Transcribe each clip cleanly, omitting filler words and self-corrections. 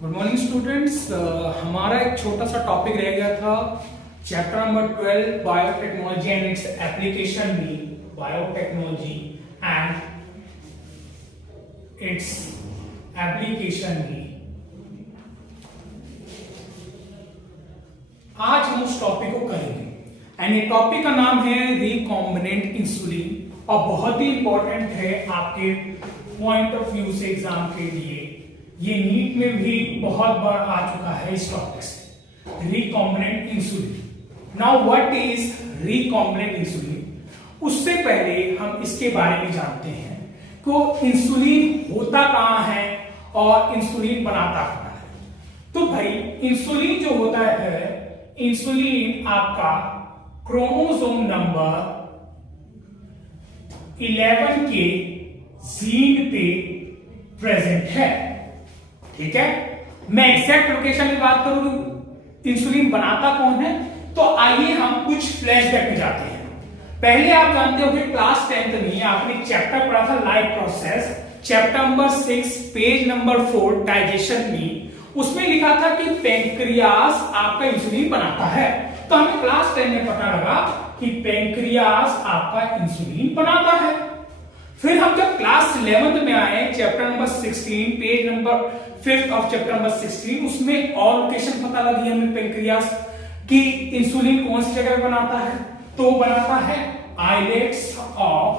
Good morning students. हमारा एक छोटा सा टॉपिक रह गया था chapter number 12 biotechnology and its application भी बायोटेक्नोलॉजी एंड इट्स एप्लीकेशन भी। आज हम उस टॉपिक को करेंगे एंड ये टॉपिक का नाम है रिकॉम्बिनेंट इंसुलिन और बहुत ही इंपॉर्टेंट है आपके पॉइंट ऑफ व्यू से एग्जाम के लिए। ये नीट में भी बहुत बार आ चुका है इस टॉपिक से, recombinant insulin. Now what is recombinant insulin? उससे पहले हम इसके बारे में जानते हैं कि इंसुलिन होता कहां है और इंसुलिन बनाता कहां है। तो भाई इंसुलिन जो होता है, इंसुलिन आपका क्रोमोसोम नंबर 11 के जीन पे प्रेजेंट है। ठीक है, मैं एग्जैक्ट लोकेशन में बात करूं इंसुलिन बनाता कौन है, तो आइए हम कुछ फ्लैशबैक में जाते हैं। पहले आप जानते हो कि क्लास 10th में आपने चैप्टर पढ़ा था life process, chapter number 6 page number 4 digestion में। उसमें लिखा था कि पेंक्रियास आपका इंसुलिन बनाता है। तो हमें क्लास 10 में पता लगा कि पेंक्रियास आपका इंसुलिन बनाता है। फिर हम जब क्लास 11th में आए, chapter number 16 page number 5 of chapter number 16, उसमें और लोकेशन पता लगी हमें पेंक्रियास की इंसुलिन कौन सी जगह बनाता है। तो बनाता है islets of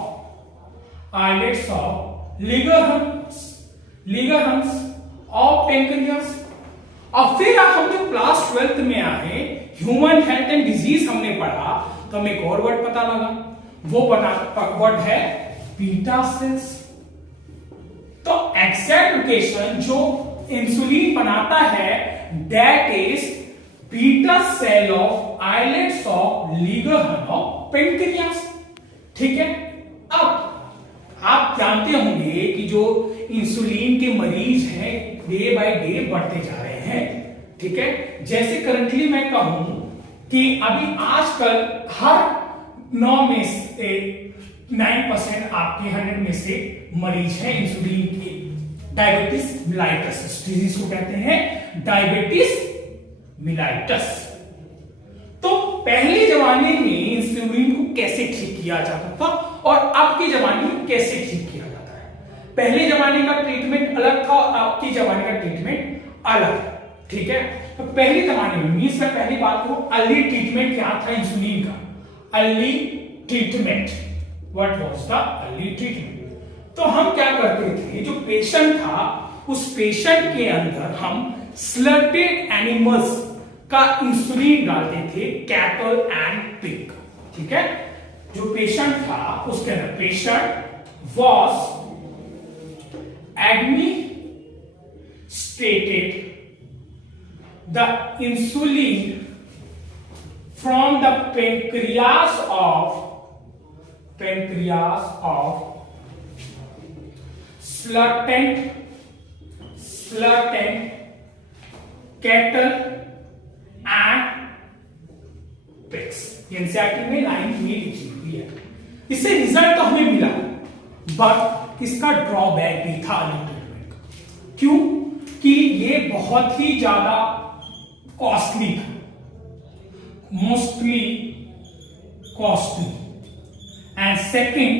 Langerhans of pancreas. और फिर हम जब क्लास 12th में आए, ह्यूमन हेल्थ एंड डिजीज हमने पढ़ा, तो हमें एक और वर्ड पता लगा, वो वर्ड है बीटा सेल्स। तो एग्जैक्ट लोकेशन जो इंसुलिन बनाता है that is beta cell of islets of Langerhans of pancreas. ठीक है, अब आप जानते होंगे कि जो इंसुलिन के मरीज हैं डे बाय डे बढ़ते जा रहे हैं। ठीक है, जैसे करंटली मैं कहूं कि अभी आजकल हर 9 में से 9% आपके 100 में से मरीज हैं इंसुलिन के डायबिटीज मिलाइटस डिजीज को कहते हैं डायबिटीज मिलाइटस। तो पहले जमाने में इंसुलिन को कैसे ठीक किया जाता था और अब के जमाने में कैसे ठीक किया जाता है? पहले जमाने का ट्रीटमेंट अलग था और अब के जमाने का ट्रीटमेंट अलग। ठीक है, तो पहले जमाने में मींस मैं पहली बात करूं, अर्ली ट्रीटमेंट क्या था इंसुलिन का? Early treatment, what was the early treatment? तो हम क्या करते थे, जो पेशेंट था उस पेशेंट के अंदर हम स्लटेड एनिमल्स का इंसुलिन डालते थे, कैटल एंड पिग। ठीक है, जो पेशेंट था उसके अंदर patient was administrated the insulin from the pancreas of slutted cattle and pigs। NCERT में लाइन में लिखी हुई है। इससे रिजल्ट तो हमें मिला, बट इसका ड्रॉबैक भी था ट्रीटमेंट का। क्यों? कि ये बहुत ही ज्यादा कॉस्टली था, मोस्टली कॉस्टली, एंड सेकेंड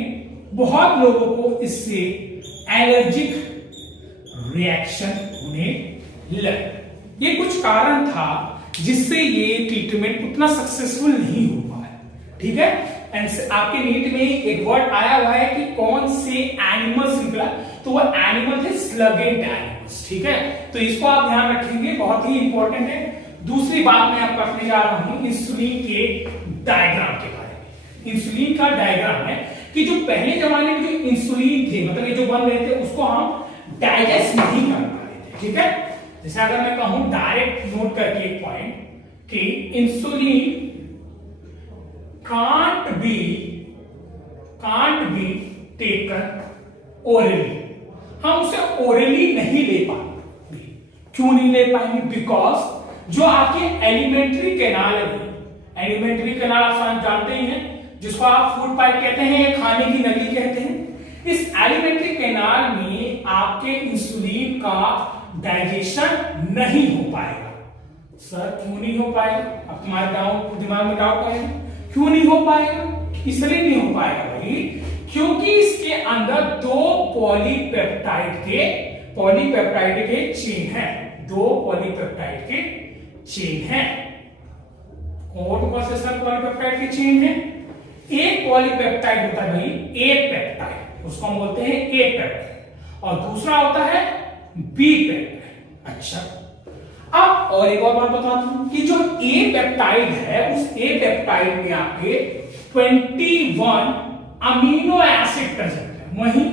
बहुत लोगों को इससे एलर्जिक रिएक्शन होने लगे। ये कुछ कारण था जिससे ये ट्रीटमेंट उतना सक्सेसफुल नहीं हो पाया। ठीक है, एंड आपके नीट में एक वर्ड आया हुआ है कि कौन से एनिमल्स निकला, तो वो एनिमल थे स्लगेड एनिमल्स। ठीक है, तो इसको आप ध्यान रखेंगे, बहुत ही इंपॉर्टेंट है। दूसरी बात मैं आपको करने जा रहा हूं इंसुलिन के डायग्राम के बारे में। इंसुलिन का डायग्राम है कि जो पहले जमाने में जो इंसुलिन थे, मतलब ये जो बन रहे थे, उसको हम डाइजेस्ट नहीं कर पा रहे थे। ठीक है, जैसे अगर मैं कहूं डायरेक्ट नोट करके एक पॉइंट कि insulin can't be taken orally, हम उसे ओरली नहीं ले पाएंगे। क्यों नहीं ले पाएंगे? बिकॉज जो आपके एलिमेंट्री कैनाल है, एलिमेंट्री कैनाल आप जानते ही हैं, जिसको आप फूड पाइप कहते हैं, खाने की नली कहते हैं। इस एलिमेंट्री कैनाल में आपके इंसुलिन का डाइजेशन नहीं हो पाएगा। सर क्यों नहीं हो पाएगा? अब तुम्हारे दिमाग में डाउट आएगा, क्यों नहीं हो पाएगा? इसलिए नहीं हो पाएगा भाई क्योंकि इसके अंदर दो पॉलीपेप्टाइड के चेन है, दो पॉलीपेप्टाइड के चेन है। कौन कौन से सर पॉलीपेप्टाइड के चेन है? एक पॉलीपेप्टाइड होता है भाई ए पेप्टाइड, उसको हम बोलते हैं ए पेप्टाइड, और दूसरा होता है बी पेप्टाइड। अच्छा, अब और एक और बात बता दूं कि जो ए पेप्टाइड है उस ए पेप्टाइड में आपके 21 अमीनो एसिड प्रेजेंट है, वहीं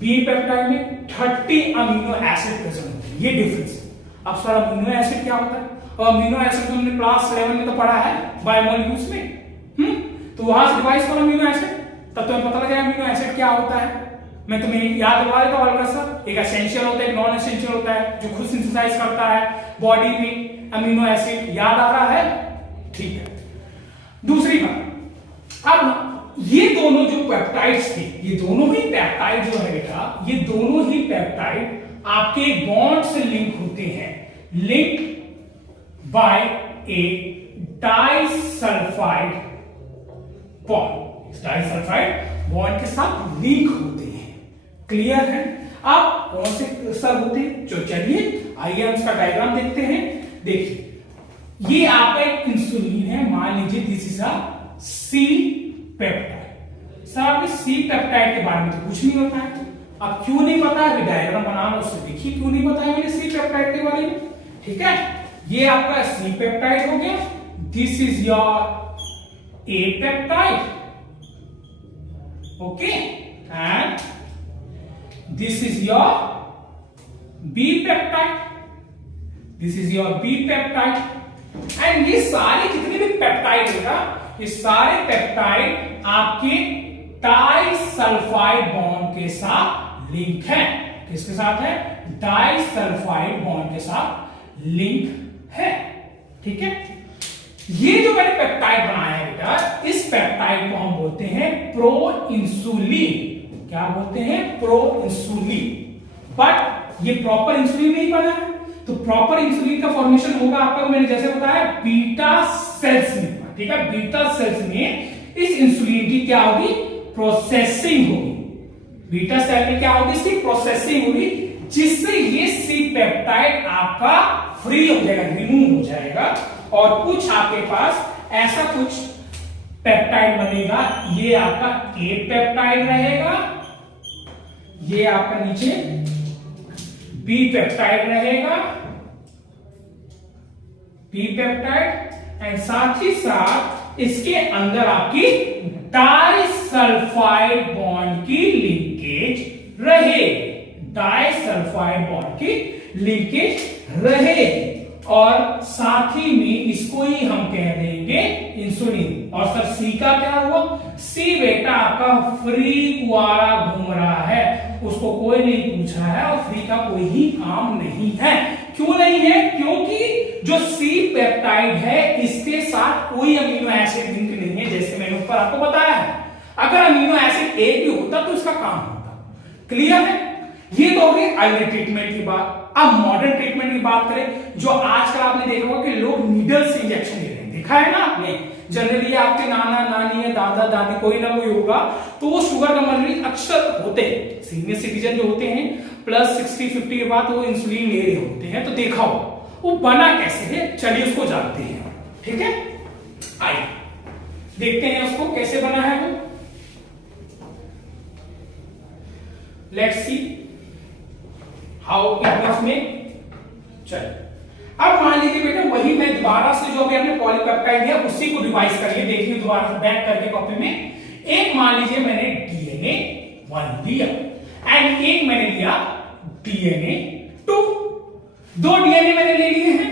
बी पेप्टाइड में 30 अमीनो एसिड प्रेजेंट होते हैं। ये डिफरेंस है। अब सर अमीनो एसिड क्या होता है? और अमीनो एसिड तो हमने क्लास 11 में तो पढ़ा है बायोमोलिक्यूल्स में, तो वहां से डिवाइस करो अमीनो एसिड, तब तुम्हें पता लगेगा अमीनो एसिड क्या होता है। मैं तुम्हें याद दिलवा देता हूं सर, एक एसेंशियल होता है, एक नॉन एसेंशियल होता है, जो खुद सिंथेसाइज करता है बॉडी में अमीनो एसिड। याद आ रहा है? ठीक है। दूसरी बात, अब ये दोनों जो पेप्टाइड्स थे, ये दोनों ही पेप्टाइड जो है बेटा, ये दोनों ही पेप्टाइड आपके बॉन्ड से लिंक होते हैं, link by A disulphide bond. Disulphide bond के साथ लिंक होते हैं। क्लियर है? अब कौन से सर होते हैं? जो चलिए आइए हम इसका डायग्राम देखते हैं। देखिए, ये आपका एक इंसुलिन है, मान लीजिए this is a C peptide. Sir आपने सी पेप्टाइड के बारे में तो कुछ नहीं बताया, अब क्यों नहीं पता है? डायग्राम बनाना, उससे देखिए क्यों नहीं बताया मैंने सी पेप्टाइड के बारे में। ठीक है, ये आपका सी पेप्टाइड हो गया, this is your A peptide, okay, and this is your B peptide, this is your B peptide. And ये सारे जितने भी पेप्टाइड होगा, ये सारे पेप्टाइड आपके डाइसल्फाइड बॉन्ड के साथ लिंक है। किसके साथ है? डाइसल्फाइड बॉन्ड के साथ लिंक है। ठीक है, ये जो मैंने पेप्टाइड बनाया है बेटा, इस पेप्टाइड को हम बोलते हैं प्रो इंसुलिन। क्या बोलते हैं? Pro insulin. बट ये प्रॉपर इंसुलिन नहीं बना है, तो प्रॉपर इंसुलिन का फॉर्मेशन होगा आपका, मैंने जैसे बताया, बीटा सेल्स में। ठीक है, बीटा सेल्स में इस इंसुलिन की क्या होगी? प्रोसेसिंग होगी। बीटा सेल में क्या होगी? इसकी प्रोसेसिंग होगी, जिससे ये सी पेप्टाइड आपका फ्री हो जाएगा, रिमूव हो जाएगा, और कुछ आपके पास ऐसा कुछ पेप्टाइड बनेगा। ये आपका ए पेप्टाइड रहेगा, ये आपका नीचे बी पेप्टाइड रहेगा, बी पेप्टाइड, एंड साथ ही साथ इसके अंदर आपकी डाइसल्फाइड बॉन्ड की लिंकेज रहेगी, डाइसल्फाइड बॉन्ड की लिंकेज रहेगी, और साथ ही में इसको ही हम कह देंगे इंसुलिन। और सर सी का क्या हुआ? सी बेटा आपका फ्री कुआरा घूम रहा है, उसको कोई नहीं पूछा है, और फ्री का कोई ही काम नहीं है। क्यों नहीं है? क्योंकि जो सी पेप्टाइड है इसके साथ कोई अमीनो एसिड लिंक नहीं है, जैसे मैंने ऊपर आपको बताया है। अगर अमीनो एसिड एक भी होता तो इसका काम होता। क्लियर है? ये तो हो गई अर्ली ट्रीटमेंट की बात। अब मॉडर्न ट्रीटमेंट की बात करें, जो आजकल आपने देखा होगा कि लोग नीडल से इंजेक्शन ले रहे हैं, देखा है ना आपने। जनरली आपके नाना नानी या दादा दादी कोई ना कोई होगा, तो वो शुगर का मरीज अक्सर होते हैं, सीनियर सिटीजन जो होते हैं प्लस 60-50 के बाद वो इंसुलिन ले रहे होते हैं, तो देखा होगा। वो बना कैसे है, चलिए उसको जानते हैं। ठीक है, आइए देखते हैं उसको कैसे बना है वो। Let's see how it was made. चलिए, अब मान लीजिए बेटा वही मैं दोबारा से जो अभी हमने पॉलीपेप्टाइड लिया उसी को रिवाइज करिए, देखिए दोबारा से बैक करके कॉपी में। एक मान लीजिए मैंने डीएनए 1 लिया एंड एक मैंने लिया डीएनए 2। 2 डीएनए मैंने ले लिए हैं।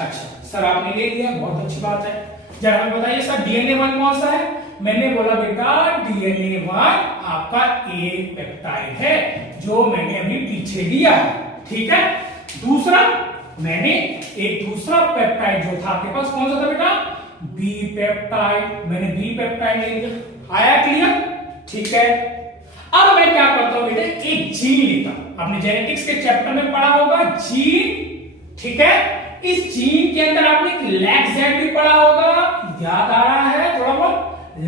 अच्छा सर आपने ले लिया, बहुत अच्छी बात है। जरा हमें बताइए सर डीएनए 1 कौन सा है? मैंने बोला बेटा डीएनए 1 आपका ए पेप्टाइड है, जो मैंने अभी पीछे लिया है। ठीक है, दूसरा मैंने एक दूसरा पेप्टाइड जो था आपके पास, कौन सा था बेटा? B peptide. मैंने बी पेप्टाइड ले लिया। आया क्लियर? ठीक है, अब मैं क्या करता हूं बेटे, एक जीन लेता। आपने जेनेटिक्स के चैप्टर में पढ़ा होगा जीन, ठीक है। इस जीन के अंदर आपने एक लैक्जेट भी पढ़ा होगा, याद आ रहा है थोड़ा बहुत,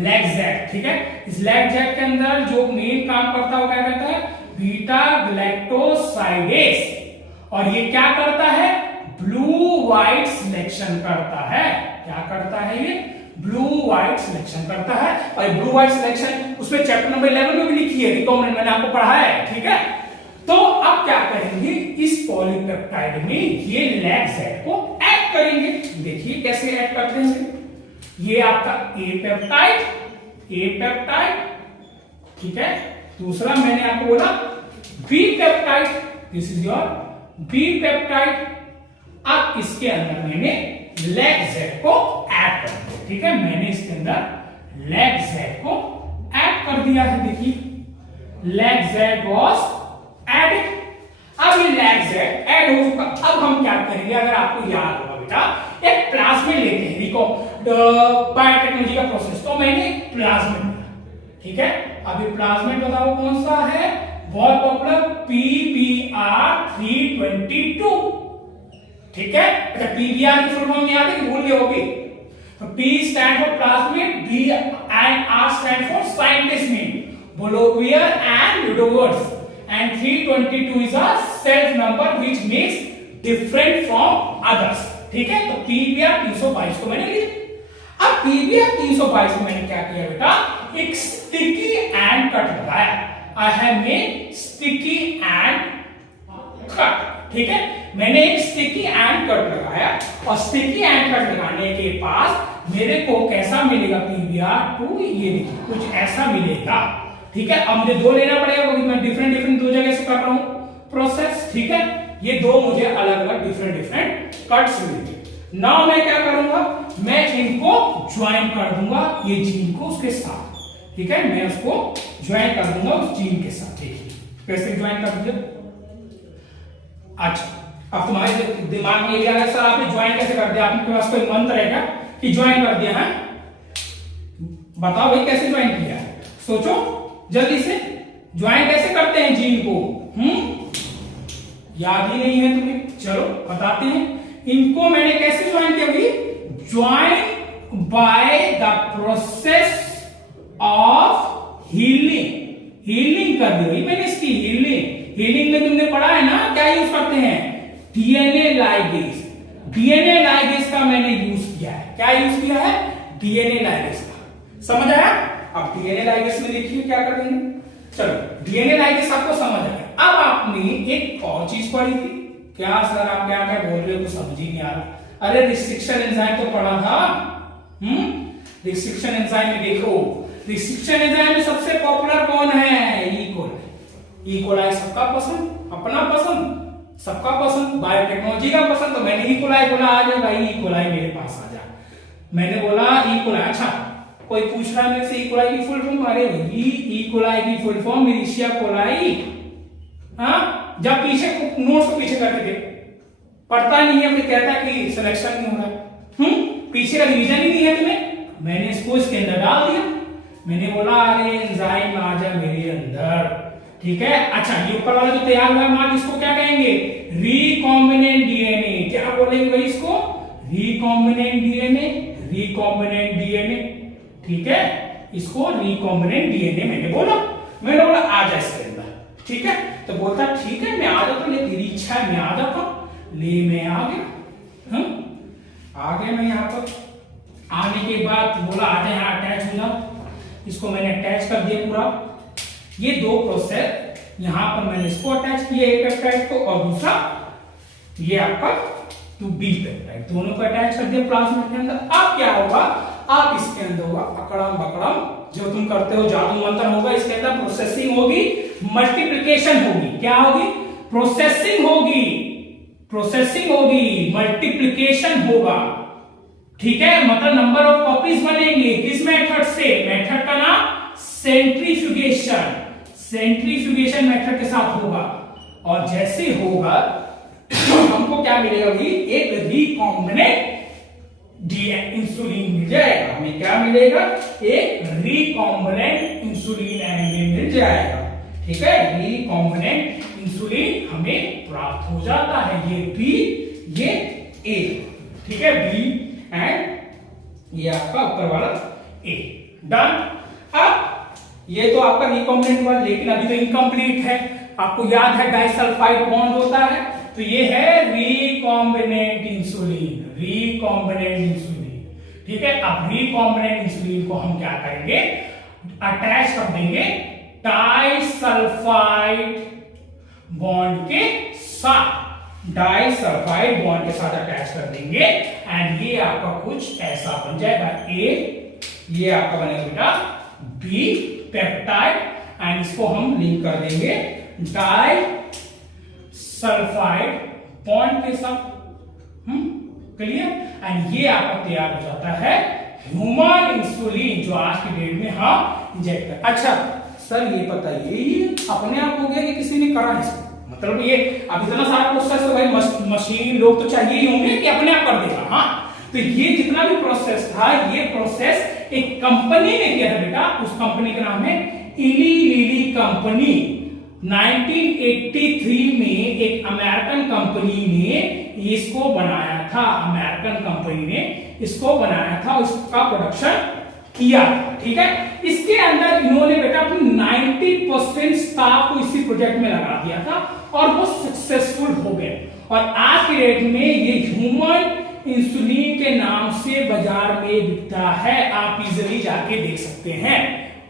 लैक्जेट, ठीक है। इस लैक्जेट के अंदर जो मेन काम करता है वो क्या कहता है, बीटा ग्लैक्टोसाइडेज, और ये क्या करता है, ब्लू व्हाइट सिलेक्शन करता है। क्या करता है ये, ब्लू व्हाइट सिलेक्शन करता है। और ब्लू व्हाइट सिलेक्शन उसमें चैप्टर नंबर 11 में भी लिखी है, रिकॉमेंड मैंने आपको पढ़ा है, ठीक है। तो अब क्या करेंगे, इस पॉलीपेप्टाइड में ये लैक्जेट को ऐड करेंगे। देखिए कैसे ऐड करते हैं, ये आपका ए पेप्टाइड, ठीक है। दूसरा मैंने आपको बोला B peptide, this is your B peptide. अब इसके अंदर मैंने लैक्जेट को ऐड कर दिया, ठीक है। मैंने इसके अंदर लैक्जेट को ऐड कर दिया है, देखिए लैक्जेट वाज एडेड। अब ये लैक्जेट ऐड हो चुका। अब हम क्या करेंगे, अगर आपको याद होगा बेटा, एक प्लाज्मिड लेते हैं, देखो बायोटेक्नोलॉजी का प्रोसेस, तो मैंने प्लाज्मिड लिया, ठीक है। अभी प्लाज्मिड बताओ कौन सा है, बहुत पॉपुलर PBr 322, ठीक है। अच्छा PBr की फुल फॉर्म याद है कि भूल गए होगी, तो P stand for plasmid, B and R stand for scientist mean Boulevier and Ludovers, and 322 is a self number which makes different from others, ठीक है। तो PBr 322 को मैंने लिया। अब PBr 322 को मैंने क्या किया बेटा, एक स्टिकी एंड कट लगाया। I have made sticky and cut, ठीक है। मैंने एक स्टिकी एंड कट लगाया, और स्टिकी एंड कट लगाने के पास मेरे को कैसा मिलेगा, PBr2, ये देखिए कुछ ऐसा मिलेगा, ठीक है। अब मुझे दो लेना पड़ेगा क्योंकि मैं डिफरेंट दो जगह से कर रहा हूं प्रोसेस, ठीक है। ये दो मुझे अलग अलग डिफरेंट कट्स मिलेंगे। नाउ मैं क्या करूंगा, मैं इनको ज्वाइन कर दूंगा, ये जीन को उसके साथ, ठीक है। मैं उसको ज्वाइन कर दूंगा उस जीन के साथ। देखिए कैसे ज्वाइन कर दिया। अच्छा अब तुम्हारे दिमाग में ये आ रहा है, सर आपने ज्वाइन कैसे कर दिया, आपके पास कोई मंत्र है क्या कि ज्वाइन कर दिया है, बताओ भाई कैसे ज्वाइन किया है, सोचो जल्दी से। ज्वाइन कैसे करते हैं जीन को, याद ही नहीं है तुम्हें, चलो बताते हैं। इनको मैंने कैसे ज्वाइन किया भाई, join by the process of healing कर दी मैंने इसकी। हीलिंग में तुमने पढ़ा है ना, क्या यूज करते हैं, डीएनए लाइगेज का मैंने यूज किया है। क्या यूज किया है, डीएनए लाइगेज का, समझ आया। अब डीएनए लाइगेज में देखिए क्या करेंगे, चलो डीएनए लाइगेज आपको समझ आया। अब आपने एक और चीज पढ़ी थी, क्या सर आप क्या क्या बोल रहे हो, तो समझ ही नहीं आ रहा। अरे रिस्ट्रिक्शन एंजाइम तो पढ़ा था, रिस्ट्रिक्शन एंजाइम में देखो, रिस्ट्रिक्शन एंजाइम में सबसे पॉपुलर कौन है, ई कोलाई सबका पसंद, अपना पसंद, सबका पसंद, बायोटेक्नोलॉजी का पसंद। तो मैंने ई कोलाई बोला, आ जा भाई ई कोलाई मेरे पास आ जा। मैंने बोला ई कोलाई, अच्छा कोई पूछ रहा है मेरे से ई कोलाई की फुल फॉर्म, अरे भाई ई कोलाई की फुल फॉर्म इरिशिया कोलाई। हाँ जब पीछे नोट्स को पीछे करके दे, पढ़ता नहीं है फिर कहता है कि सिलेक्शन नहीं हो रहा, पीछे का रिवीजन ही नहीं है तुम्हें। मैंने इसको इसके अंदर डाल दिया, मैंने बोला अरे एंजाइम आ जा मेरे अंदर, ठीक है। अच्छा ये ऊपर वाला जो तैयार हुआ मार्ग, इसको क्या कहेंगे, रिकॉम्बिनेंट डीएनए। क्या बोलेंगे भाई इसको, रिकॉम्बिनेंट डीएनए, ठीक है। इसको रिकॉम्बिनेंट डीएनए मैंने बोला आ जा इसके अंदर, ठीक है। तो बोलता ठीक है मैं आ जाता, ले तेरी इच्छा है मैं आ जाता, ले मैं आ गया, आ गया मैं यहाँ पर। आने के बाद बोला आ जाए यहाँ अटैच हो जाओ, इसको मैंने अटैच कर दिया पूरा। ये दो प्रोसेस यहां पर मैंने इसको अटैच किया ए पेप्टाइड को, और दूसरा ये आपका टू बी पेप्टाइड, दोनों को अटैच कर दिया प्लाज्मिड के अंदर। अब क्या होगा, अब इसके अंदर होगा अकड़म बकड़म, जो तुम करते हो जादू मंत्र होगा, इसके अंदर प्रोसेसिंग होगी, मल्टीप्लिकेशन होगी। क्या होगी, प्रोसेसिंग होगी, मल्टीप्लिकेशन होगा, ठीक है। मतलब नंबर ऑफ कॉपीज बनेंगे, किस मेथड से, मेथड का नाम सेंट्रीफ्यूगेशन मेथड के साथ होगा। और जैसे होगा हमको क्या मिलेगा भाई, एक रिकॉम्बिनेंट इंसुलिन मिल जाएगा। हमें क्या मिलेगा, एक रिकॉम्बिनेंट इंसुलिन मिल जाएगा, ठीक है। रिकॉम्बिनेंट इंसुलिन हमें प्राप्त हो जाता है। ये बी, ये ए, ठीक है, बी एंड ये आपका ऊपर वाला ए। डन। अब ये तो आपका रिकॉम्बिनेंट वाला, लेकिन अभी तो इनकम्प्लीट है। आपको याद है डाइसल्फाइड बॉन्ड होता है, तो ये है रिकॉम्बिनेंट इंसुलिन, रिकॉम्बिनेंट इंसुलिन, ठीक है। अब रिकॉम्बिनेंट इंसुलिन को हम क्या करेंगे, अटैच कर देंगे डाइसल्फाइड बॉन्ड के साथ, डाइसल्फाइड बॉन्ड के साथ अटैच कर देंगे एंड ये आपका कुछ ऐसा बन जाएगा ए, ये आपका बनेगा बेटा बी पेप्टाइड एंड इसको हम लिंक कर देंगे डाइसल्फाइड बॉन्ड के साथ। क्लियर। एंड ये आपका तैयार हो जाता है ह्यूमन इंसुलिन, जो आज की डेट में हम इंजेक्ट कर। अच्छा सर ये बताइए, ये अपने आप हो गया कि किसी ने करा इसको? मतलब ये अब इतना सारा प्रोसेस तो भाई मशीन लोग तो चाहिए ही होंगे कि अपने आप कर देगा। हाँ, तो ये जितना भी प्रोसेस था, ये प्रोसेस एक कंपनी ने किया था बेटा। उस कंपनी का नाम है इली लिली कंपनी। 1983 में एक अमेरिकन कंपनी ने इसको बनाया था, अमेरिकन कंपनी ने इसको बनाया था, उसका प्रोडक्शन किया था, ठीक है। इसके अंदर इन्होंने बेटा अपनी 90% स्टाफ को इसी प्रोजेक्ट में लगा दिया था और वो सक्सेसफुल हो गए। और आज की डेट में ये ह्यूमन इंसुलिन के नाम से बाजार में बिकता है, आप इजीली जाके देख सकते हैं,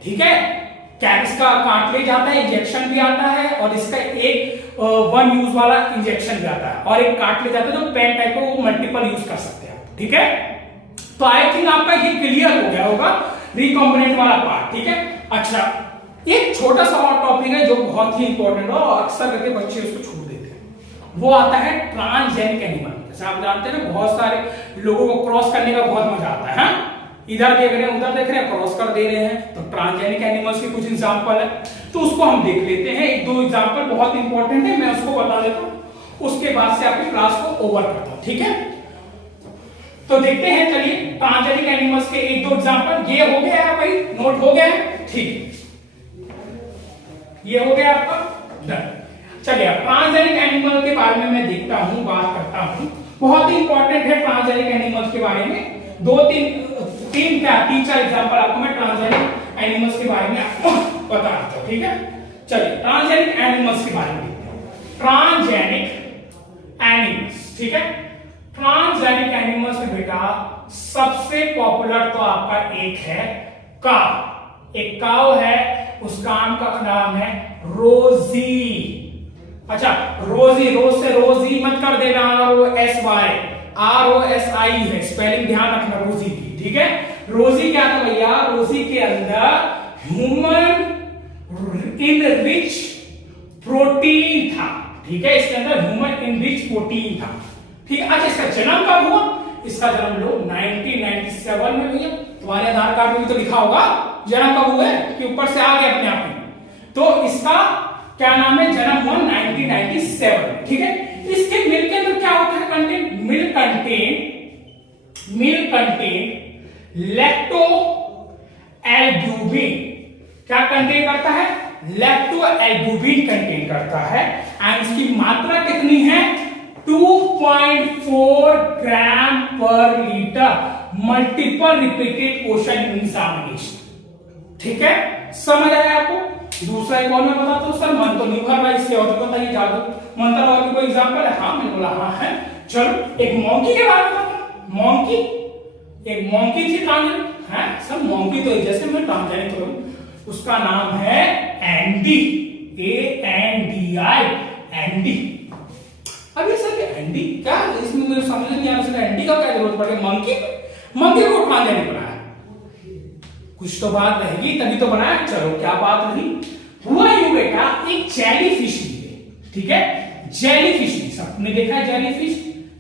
ठीक है। क्या इसका कार्टलेज आता है, इंजेक्शन भी आता है, और इसका एक वन यूज वाला इंजेक्शन भी आता है, और एक कार्टलेज आता है जो पेन टाइप को मल्टीपल यूज कर सकते हैं, ठीक है। तो आई थिंक आपका ये क्लियर हो गया होगा रिकॉम्बिनेंट वाला पार्ट, ठीक है। अच्छा, एक छोटा सा और टॉपिक है जो बहुत ही इंपॉर्टेंट है और अक्सर करके बच्चे उसको छोड़ देते हैं, वो आता है ट्रांसजेनिक एनिमल। जैसे आप जानते हैं ना, बहुत सारे लोगों को क्रॉस करने का बहुत मजा आता है, हाँ? इधर देख रहे हैं, उधर देख रहे हैं, क्रॉस कर दे रहे हैं। तो ट्रांसजेनिक एनिमल्स के कुछ एग्जांपल है, तो उसको हम देख लेते हैं। एक दो एग्जांपल बहुत इंपॉर्टेंट है, मैं उसको बता देता हूं, उसके बाद से आपकी क्लास को ओवर करता हूं, ठीक है। तो देखते हैं, चलिए ट्रांसजेनिक एनिमल्स के एक दो एग्जांपल। ये हो गया है भाई, नोट हो गया है, ठीक, ये हो गया आपका डन। चलिए अब ट्रांसजेनिक एनिमल के बारे में मैं देखता हूं, बात करता हूं। बहुत ही इंपॉर्टेंट है ट्रांसजेनिक एनिमल्स के बारे में। तीन चार एग्जांपल आपको मैं ट्रांसजेनिक एनिमल्स के बारे में आपको बता देता हूं, ठीक है। चलिए ट्रांसजेनिक एनिमल्स के बारे में देखते हैं। ट्रांसजेनिक एनिमल्स, ठीक है। ट्रांसजेनिक एनिमल्स में बेटा सबसे पॉपुलर तो आपका एक है काव। एक काव है, उस काव का नाम है रोजी। अच्छा, रोजी, रोज से रोजी मत कर देना, ROSY, ROSI है, स्पेलिंग ध्यान रखना रोजी की, ठीक है। रोजी क्या था भैया, रोजी के अंदर ह्यूमन इनरिच प्रोटीन था, ठीक है। इसके अंदर ह्यूमन इनरिच प्रोटीन था, ठीक है। अच्छा, इसका जन्म कब हुआ? इसका जन्म लो 1997 में भैया। तुम्हारे आधार कार्ड में भी तो लिखा होगा जन्म कब हुआ है, कि ऊपर से आ गया अपने आप में। तो इसका क्या नाम है, जन्म हुआ 1997 में, ठीक है। इसके मिल्क के अंदर क्या होता है content, milk content lacto albumin. क्या कंटेन करता है, लैक्टो एल्ब्यूमिन कंटेन करता है। एंड इसकी मात्रा कितनी है, 2.4 ग्राम पर litre, multiple repeated question examination, ठीक है। समझ आया आपको? दूसरा एक और मैं बताता हूं, सर मन तो नहीं भर रहा, इससे और तो बताइए जादू मंत्र और कोई एग्जांपल है? हाँ, मैंने बोला हाँ है। चलो एक मॉन्की के बारे में बताओ। मॉन्की, एक मॉन्की थी ट्रांसजेनिक है सर। मॉन्की तो जैसे मैं ट्रांसजेनिक करूं, उसका नाम है एंडी, ANDI, एंडी। अभी सर ये एंडी क्या, इसमें मुझे समझ नहीं आ रहा, एंडी का क्या जरूरत पड़ गई मंकी को ट्रांसजेनिक बनाया? कुछ तो बात रहेगी तभी तो बनाया। चलो क्या बात रही, हुआ यूं बेटा, एक जेलीफिश लिए, ठीक है। जेलीफिश, सबने देखा है जेलीफिश।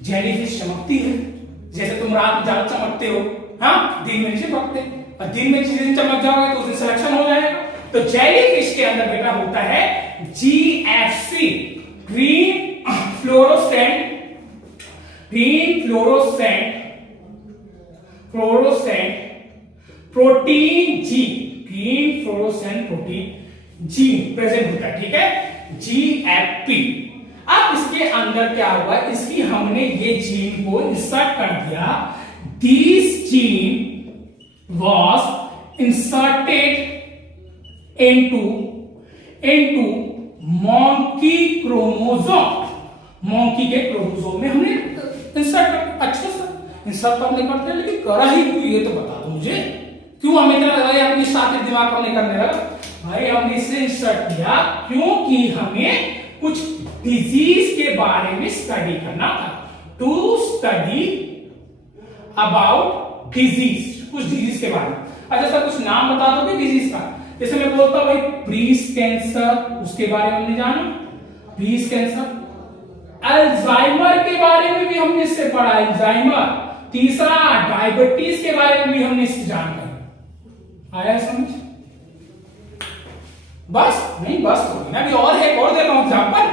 जेलीफिश चमकती है, जैसे तुम रात में ज्यादा चमकते हो, हाँ, दिन में नहीं चमकते, और दिन में जिस दिन चमक जाओगे तो उससे सिलेक्शन हो जाएगा। तो जेलीफिश के अंदर बेटा होता है GFC, green fluorescent protein gene, green fluorescent protein gene present होता है, ठीक है। GFP। अब इसके अंदर क्या हुआ, इसकी हमने ये जीन को इंसर्ट कर दिया। This gene was inserted into monkey chromosome. Monkey के क्रोमोसोम में हमने इंसर्ट कर। अच्छा सर इंसर्ट तो हमने करते हैं, लेकिन करा ही क्यों ये तो बता दो मुझे। क्यों हमें इतना भाई अपनी शातिर दिमाग हमने करने लगा? भाई हमने इसे इंसर्ट किया क्योंकि हमें कुछ डिजीज के बारे में स्टडी करना था। टू स्टडी अबाउट डिजीज, कुछ डिजीज के बारे में। अच्छा सर कुछ नाम बता दोगे डिजीज का? जैसे मैं बोलता हूं भाई ब्रीस्ट कैंसर, उसके बारे में हमने जाना, ब्रीस्ट कैंसर। अल्जाइमर के बारे में भी हमने इससे पढ़ा, अल्जाइमर। तीसरा डायबिटीज के बारे में भी हमने इससे जानकारी। आया समझ? बस नहीं, बस थोड़ी ना, अभी और है, और दे रहा हूं एग्जांपल।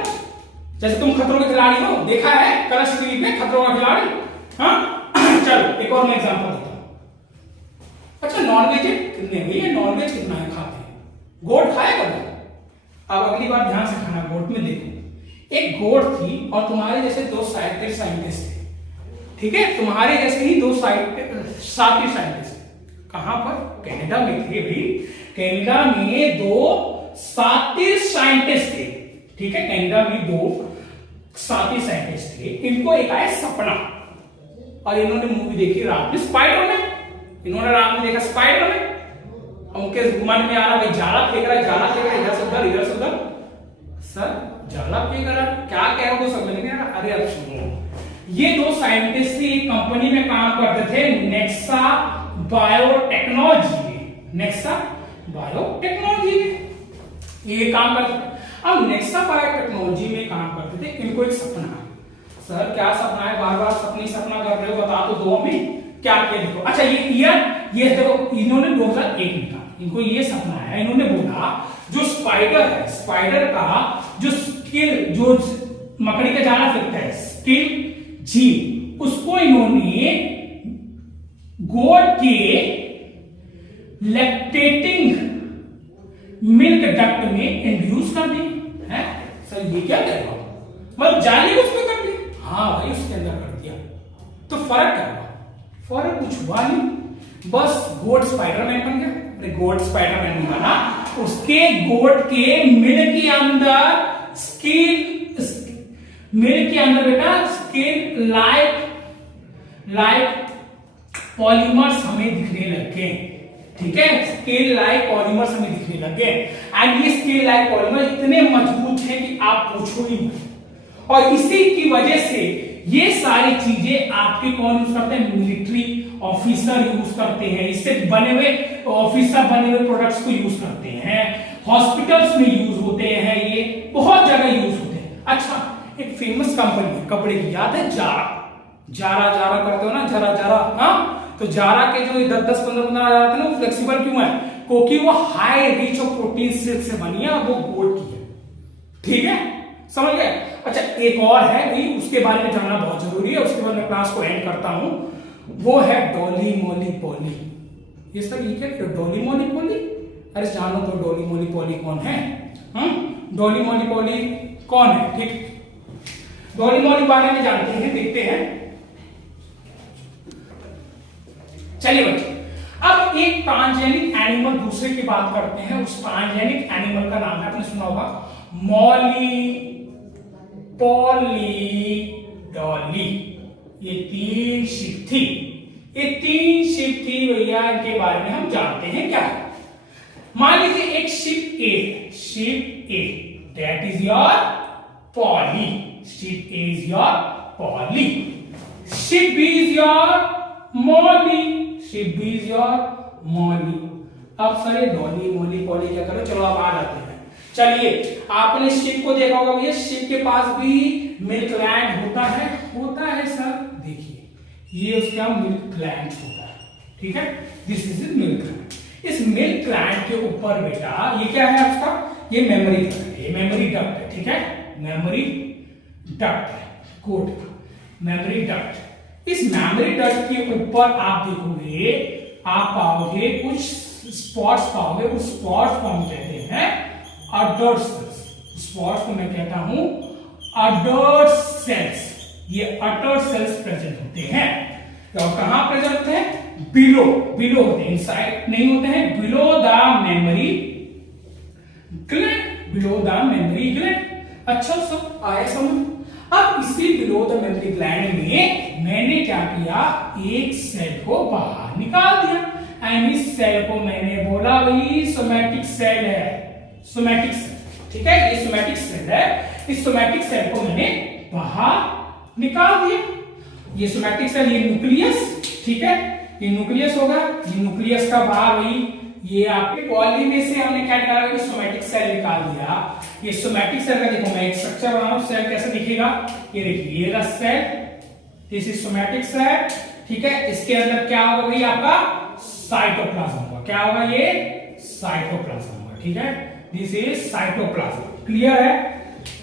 जैसे तुम खतरों के खिलाड़ी हो, देखा है कलर्स टीवी में खतरों का खिलाड़ी? हाँ चलो एक और मैं एग्जांपल देता हूं। अच्छा नॉनवेज कितने भैया, नॉनवेज कितना है खाते हैं? गोट खाए कभी? अब अगली बार ध्यान से खाना, गोट में देखो। एक गोट थी और तुम्हारे जैसे दो साइंटिस्ट थे, ठीक है? तुम्हारे जैसे ही दो साइंटिस्ट। कहां पर? कनाडा में थे भाई। कनाडा में दो साइंटिस्ट थे, ठीक है? कनाडा में दो साइंटिस्ट थे। इनको एक आया सपना और इन्होंने मूवी देखी रात में स्पाइडरमैन। इन्होंने रात में देखा स्पाइडरमैन, उनके मन में आ रहा भाई जाला फेंक रहा है, इधर से उधर। सर जाला फेंक रहा, क्या कह रहा हूं समझ नहीं आ रहा। अरे अब सुनो, ये दो साइंटिस्ट एक कंपनी में काम करते थे, नेक्सा बायोटेक्नोलॉजी। ये काम करते थे। अब नेक्सा बायोटेक्नोलॉजी में काम करते थे। इनको एक सपना है। सर क्या सपना है? बार बार सपना कर रहे हो, बता तो दो में क्या क्या देखो। अच्छा ये ईयर, ये देखो इन्होंने 2001 में कहा, इनको ये सपना है। इन्होंने बोला जो स्पाइडर है, स्पाइडर का जो स्किल, जो मकड़ी का जाला फेंकता है, स्किल जीव, उसको इन्होंने गोट के लैक्टेटिंग मिल्क डक्ट में इंड्यूस कर दी है। सर ये क्या कर रहा हूं? मतलब जाली उसमें कर दी? हाँ भाई उसके अंदर कर दिया। तो फर्क क्या हुआ? फर्क कुछ हुआ नहीं, बस गोट स्पाइडरमैन बन गया। अरे गोट स्पाइडरमैन नहीं बना, उसके गोट के मिल्क के अंदर स्किल, मिल्क के अंदर बेटा स्किल लाइक पॉलीमर्स हमें दिखने लग गए, ठीक है? स्केल लाइक पॉलीमर्स हमें दिखने लग गए। एंड ये स्केल लाइक पॉलीमर इतने मजबूत हैं कि आप पूछो ही मत। और इसी की वजह से ये सारी चीजें आपके कौन यूज करते हैं? मिलिट्री ऑफिसर यूज करते हैं। इससे बने हुए ऑफिसर बने हुए प्रोडक्ट्स को यूज करते हैं। हॉस्पिटल्स में यूज होते हैं, ये बहुत जगह यूज होते हैं। अच्छा एक फेमस कंपनी है कपड़े की, याद है? जारा करते हो ना, जरा। हाँ तो जारा के जो 10-15 हजार आते हैं ना, वो फ्लेक्सिबल क्यों है? क्योंकि वो हाई रिच और प्रोटीन सिल्क से बनी है और वो गोट की है, ठीक है? समझ गए? अच्छा एक और है भाई, उसके बारे में जानना बहुत जरूरी है, उसके बाद मैं क्लास को एंड करता हूं। वो है डॉली मोली पॉली। ये सर ये क्या डॉली मोली पॉली? अरे जानो तो डॉली मोली पॉली कौन है? डॉली मोली पॉली कौन है? ठीक, डॉली मोली बारे में जानते हैं, देखते हैं। चलिए बच्चे, अब एक ट्रांसजेनिक एनिमल दूसरे की बात करते हैं। उस ट्रांसजेनिक एनिमल का नाम है, आपने सुना होगा, मॉली पॉली डॉली। ये तीन शिप थी, भैया, इनके बारे में हम जानते हैं क्या है। मान लीजिए एक ship A, that is your Polly. Ship A is your Polly, ship B is your Molly, ship B is your Molly. अब सर ये डॉली मोली पॉली क्या करो, चलो आप आ जाते हैं। चलिए आपने शिप को देखा होगा भैया, शिप के पास भी मिल्क ग्लैंड होता है सर। देखिए ये उसका मिल्क ग्लैंड होता है, ठीक है? This is milk gland. इस मिल्क ग्लैंड के ऊपर बेटा ये क्या है आपका? ये मेमोरी डक्ट है, मेमोरी डक्ट है, ठीक है? मेमोरी डक्ट है, कोट मेमोरी डक्ट। इस मेमोरी डक्ट के ऊपर आप देखोगे, आप पाओगे कुछ स्पॉट्स पाओगे। उस स्पॉट्स को हम कहते हैं अडल्ट सेल्स। स्पॉर्स को मैं कहता हूं अडल्ट सेल्स। ये अडल्ट सेल्स प्रेजेंट होते हैं और कहां प्रेजेंट होते हैं? बिलो होते हैं, इनसाइड नहीं होते हैं, below the memory gland, below the memory gland. अच्छा सब आया समझ। अब इसी बिलो द मेमोरी ग्लैंड में मैंने क्या किया, एक सेल को बाहर निकाल दिया एंड इस सेल को मैंने बोला भाई सोमैटिक सेल है, सोमैटिक सेल, ठीक है, ये सोमैटिक सेल है। इस सोमैटिक सेल को मैंने बाहर निकाल दिया। ये सोमैटिक सेल, ये न्यूक्लियस, ठीक है, ये न्यूक्लियस होगा, ये न्यूक्लियस का बाहर हुई, ये आपके पॉली में से हमने क्या निकाला, ये सोमैटिक सेल निकाल दिया। ये सोमैटिक सेल का देखो मैं एक स्ट्रक्चर बना रहा हूं, सेल कैसे दिखेगा, ये देखिए, ये रहा cell, this is somatic cell, ठीक है। इसके अंदर क्या होगा भाई आपका साइटोप्लाज्म होगा, क्या होगा, ये साइटोप्लाज्म होगा, ठीक है, दिस इज साइटोप्लाज्म, क्लियर है।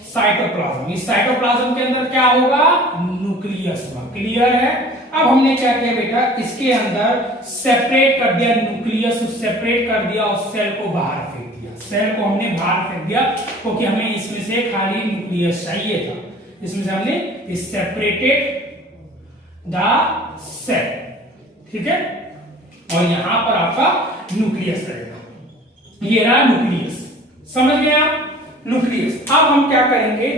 साइटोप्लाज्म, इस साइटोप्लाज्म के अंदर क्या होगा, न्यूक्लियस होगा, क्लियर है। अब हमने क्या किया बेटा, इसके अंदर सेपरेट कर दिया, न्यूक्लियस सेपरेट कर दिया और सेल को बाहर फेंक दिया, सेल को हमने बाहर फेंक दिया क्योंकि हमें इसमें से खाली न्यूक्लियस चाहिए था। इसमें से हमने सेपरेटेड द सेल, ठीक है, और यहां पर आपका न्यूक्लियस रहेगा, ये रहा न्यूक्लियस, समझ गए आप, न्यूक्लियस। अब हम क्या करेंगे,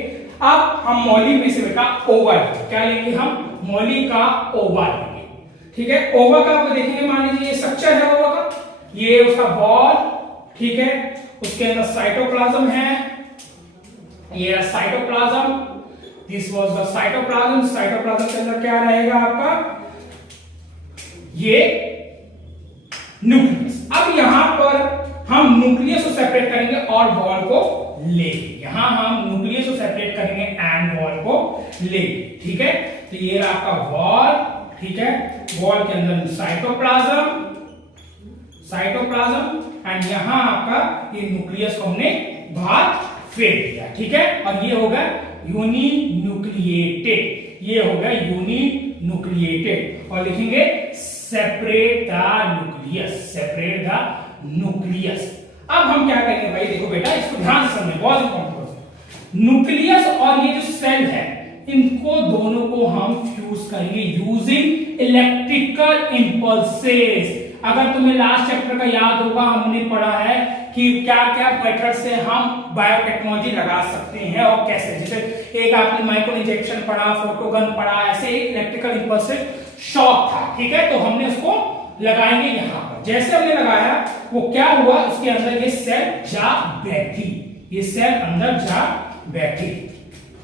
अब हम मौली में से बेटा ओवा लेंगे, क्या लेंगे हम, मौली का ओवा लेंगे, ठीक है। ओवा का आपको देखेंगे, मान लीजिए ये स्ट्रक्चर है ओवा का, ये उसका बॉल, ठीक है, उसके अंदर साइटोप्लाज्म है, ये cytoplasm, this was the cytoplasm. Cytoplasm के अंदर क्या रहेगा आपका, ये न्यूक्लियस। अब यहां पर हम न्यूक्लियस को सेपरेट करेंगे और वॉल को लेंगे, यहां हम न्यूक्लियस को सेपरेट करेंगे एंड वॉल को लेंगे, ठीक है। तो ये रहा आपका वॉल, ठीक है, वॉल के अंदर साइटोप्लाज्म, साइटोप्लाज्म एंड यहां आपका ये न्यूक्लियस को हमने बाहर फेंक दिया, ठीक है। और ये होगा यूनी न्यूक्लिएटेड, ये होगा यूनी न्यूक्लिएटेड, और लिखेंगे separate the nucleus, separate the nucleus. अब हम क्या करेंगे भाई, देखो बेटा इसको ध्यान से समझें, बहुत इंपॉर्टेंट, न्यूक्लियस और ये जो सेल है इनको दोनों को हम फ्यूज करेंगे यूजिंग इलेक्ट्रिकल इंपल्सेस। अगर तुम्हें लास्ट चैप्टर का याद होगा, हमने पढ़ा है कि क्या क्या मेथड से हम बायोटेक्नोलॉजी लगा सकते हैं और कैसे, जैसे एक आपने माइक्रो इंजेक्शन पढ़ा, फोटोगन पढ़ा, ऐसे एक इलेक्ट्रिकल इंपल्सिव शॉक था, ठीक है। तो हमने उसको लगाएंगे यहां पर, जैसे हमने लगाया वो क्या हुआ, उसके अंदर ये सेल जा बैठी, ये सेल अंदर जा बैठी,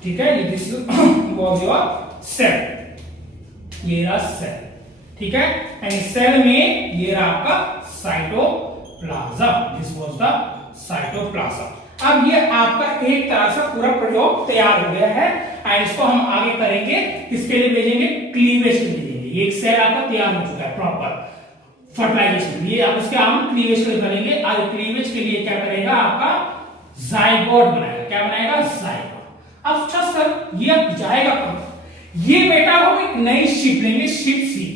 ठीक है, ये दिस वाज योर सेल, ये रहा सेल, ठीक है, एंड सेल में ये रहा आपका cytoplasm, this was the cytoplasm. अब ये आपका एक तरह से पूरा प्रयोग तैयार हो गया है एंड इसको हम आगे करेंगे, किसके लिए भेजेंगे, क्लीवेज के लिए भेजेंगे। ये एक सेल आपका तैयार हो चुका है प्रॉपर फर्टिलाइजेशन, ये अब उसके हम क्लीवेज के लिए करेंगे, और क्लीवेज के लिए क्या करेगा आपका जाइगोट बनाएगा, क्या बनाएगा, जाइगोट। अब अच्छा सर ये अब जाएगा कहां, ये बेटा हम एक नई शिप लेंगे, शिप सी।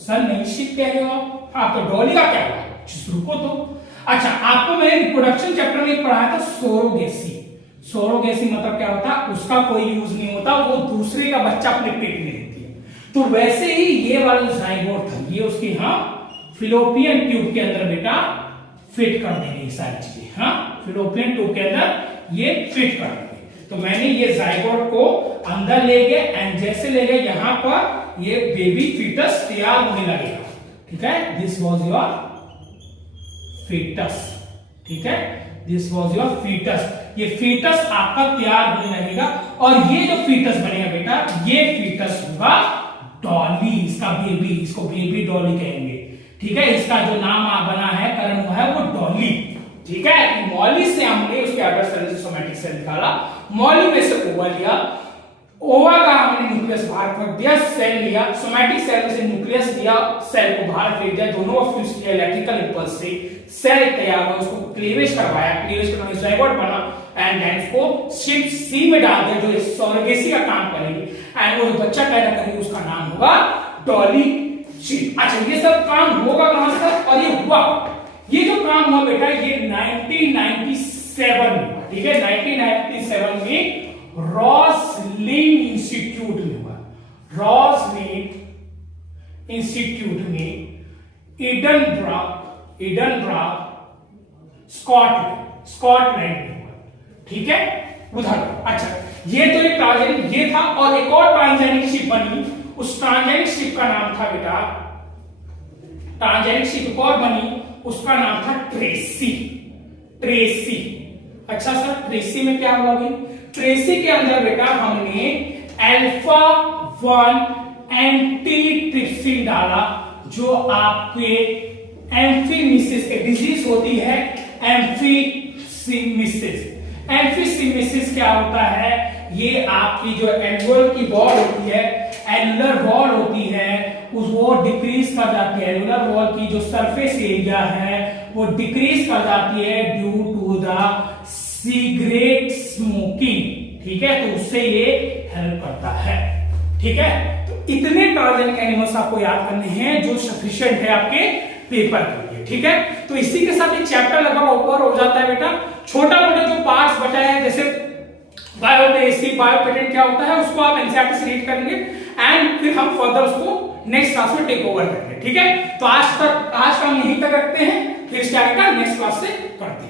सर नई शिप कह रहे हो आप तो डॉली का क्या हुआ, रुको तो। अच्छा, आपको मैंने रिप्रोडक्शन चैप्टर में पढ़ाया था सोरोगेसी, सोरोगेसी मतलब क्या होता है, उसका कोई यूज नहीं होता, वो दूसरे का बच्चा अपने पेट में लेती है। तो वैसे ही ये वाला जो जाइगोट था, ये उसकी फिलोपियन ट्यूब के अंदर बेटा फिट कर देंगे ये सारी चीजें, फिलोपियन ट्यूब के अंदर ये फिट कर देंगे। तो मैंने ये जाइगोट को अंदर ले गए एंड जैसे ले गए यहां पर ये बेबी फीटस तैयार होने लगेगा, ठीक है, दिस वाज योर फीटस, ठीक है, दिस वाज योर फीटस। ये फीटस आपका तैयार होने लगेगा और ये जो फीटस बनेगा बेटा, ये फीटस होगा डॉली, इसका बेबी, इसको बेबी डॉली कहेंगे, ठीक है। इसका जो नाम बना है, करण हुआ है, वो डॉली, ठीक है। मौली से हमने उसके एड्रेस करने से सोमैटिक सेल निकाला, मौली में से ओवा लिया, ओवा का हमने न्यूक्लियस बाहर फेंक दिया, सेल लिया, सोमैटिक सेल में से न्यूक्लियस लिया, सेल को बाहर फेंक दिया, दोनों को फ्यूज किया इलेक्ट्रिकल इंपल्स से, सेल तैयार हुआ, उसको क्लीवेज करवाया, क्लीवेज करने से जाइगोट बना एंड देन उसको शिप सी में डाल दिया जो सोरोगेसी का काम करेगी एंड वो जो बच्चा पैदा करेगी उसका नाम होगा डॉली शिप। अच्छा, ये सब काम होगा कहां से और ये हुआ, ये जो काम हुआ बेटा ये 1997 में ठीक है। 1997 में रॉसलिन इंस्टीट्यूट में हुआ, रॉसलिन इंस्टीट्यूट में एडनब्रा स्कॉटलैंड में हुआ, ठीक है उधर। अच्छा, ये तो एक ट्रांसजेनिक ये था, और एक और ट्रांसजेनिक शिप बनी, उस ट्रांसजेनिक शिप का नाम था बेटा, ट्रांसजेनिक शिप और बनी, उसका नाम था ट्रेसी। अच्छा सर, ट्रेसी में क्या हुआ भाई? ट्रेसी के अंदर बेटा हमने अल्फा 1 एंटीट्रिप्सिन डाला, जो आपके एम्फीमिसिस एक डिजीज होती है, एम्फीसिमिसिस क्या होता है? ये आपकी जो एल्वेओल की वॉल होती है, एलुलर वॉल होती है, वो डिक्रीज कर जाती है। एलुलर वॉल की जो सरफेस एरिया है वो डिक्रीज कर जाती है due to the cigarette smoking, ठीक है। तो उससे ये हेल्प करता है, ठीक है। तो इतने ट्रांसजेनिक एनिमल्स आपको याद करने हैं जो सफिशिएंट है आपके पेपर के लिए, ठीक है। तो इसी के साथ एक चैप्टर लगा ऊपर हो जाता है बेटा। छोटा मोटा जो पार्ट्स बचा है, जैसे बायोपेसी, बायोपेटेंट क्या होता है, उसको आप एनसीईआरटी से रीड करेंगे एंड फिर हम फर्दर उसको नेक्स्ट क्लास में टेक ओवर करेंगे, ठीक है। तो आज का हम यहीं तक रखते हैं, फिर क्या नेक्स्ट क्लास से करते हैं।